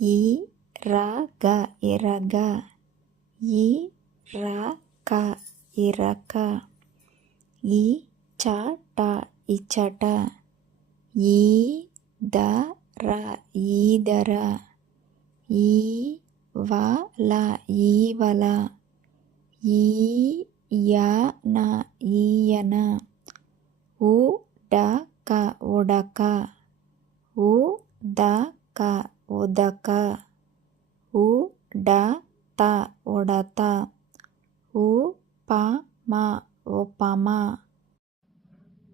ఈ రగ ఎరగ, ఇరక ఇరక, ఇచట ఇచట, ఈదర ఈదర, ఈవల ఈవల, ఈయన ఈయన, ఉడక ఉడక, ఉదక ఉదక, ఉడత ఉడత, ఉపమ ఉపమ,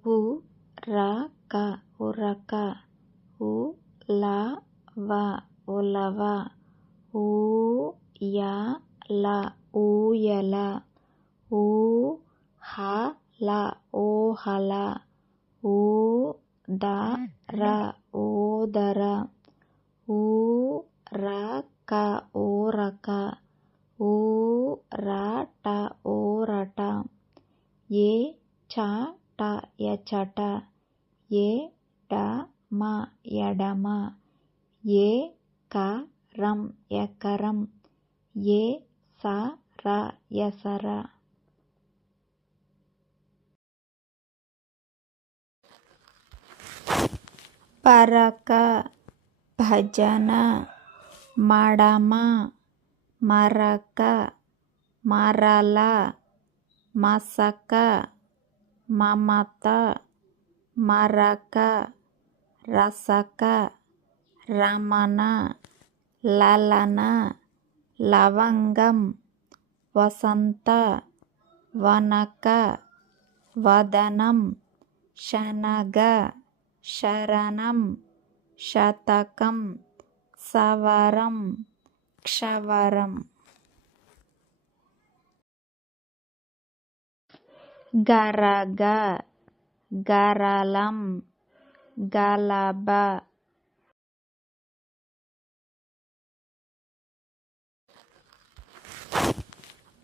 ఉరక ఉరక, ఉలవ ఉలవ, ఊయల ఊయల, ఊహల ఊహల, ఊదర ఊదర, ఊరక ఊరక, ఊరట ఊరట, ఏచట ఎచట, ఎడమ ఎడమ, ఏకరం ఎకరం, ఏసర ఎసర. పరక భజన, మడమ, మరక, మరల, మసక, మమత, మరక, రసక, రమణ, లలన, లవంగం, వసంత, వనక, వదనం, శనగ, శరణం, శతకం, సవరం, క్షవరం. గరగ, గరళం, గలబ,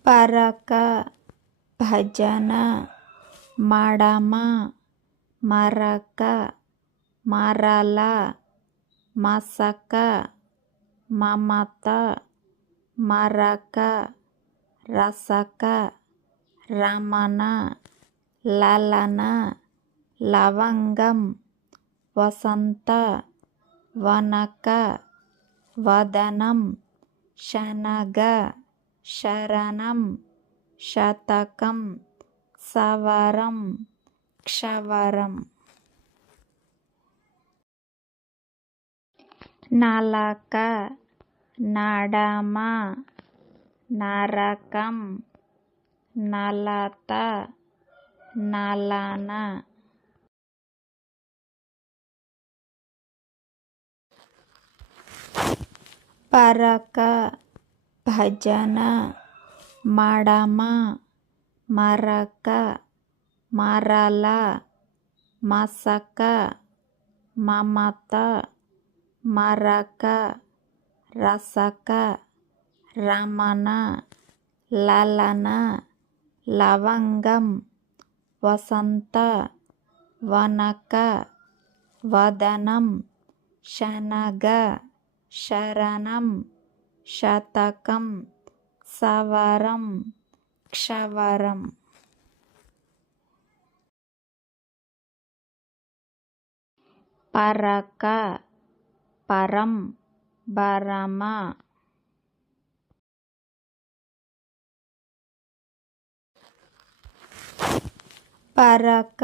పరక భజన, మడమ, మరక, మరల, మసక, మమత, మరక, రసక, రమణ, లలన, లవంగం, వసంత, వనక, వదనం, శనగ, శరణం, శతకం, సవరం, క్షవరం. నలక, నడమ, నరకం, నలత, నలన. పరక భజన, మడమ, మరక, మరల, మసక, మమత, మరక, రసక, రమణ, లలన, లవంగం, వసంత, వనక, వదనం, శనగ, శరణం, శతకం, సవరం, క్షవరం. పరక, పరం, బరమ, పరక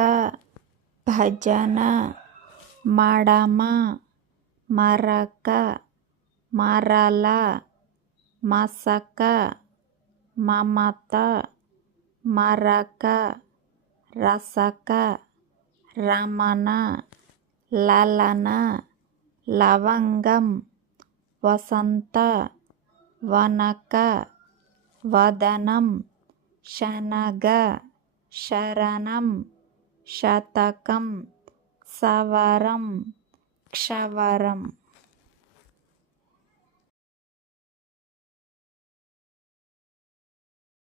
భజన, మడమ, మరక, మరల, మసక, మమత, మరక, రసక, రమణ, లలన, లవంగం, వసంత, వనక, వదనం, శనగ, శరణం, శతకం, సవరం, క్షవరం.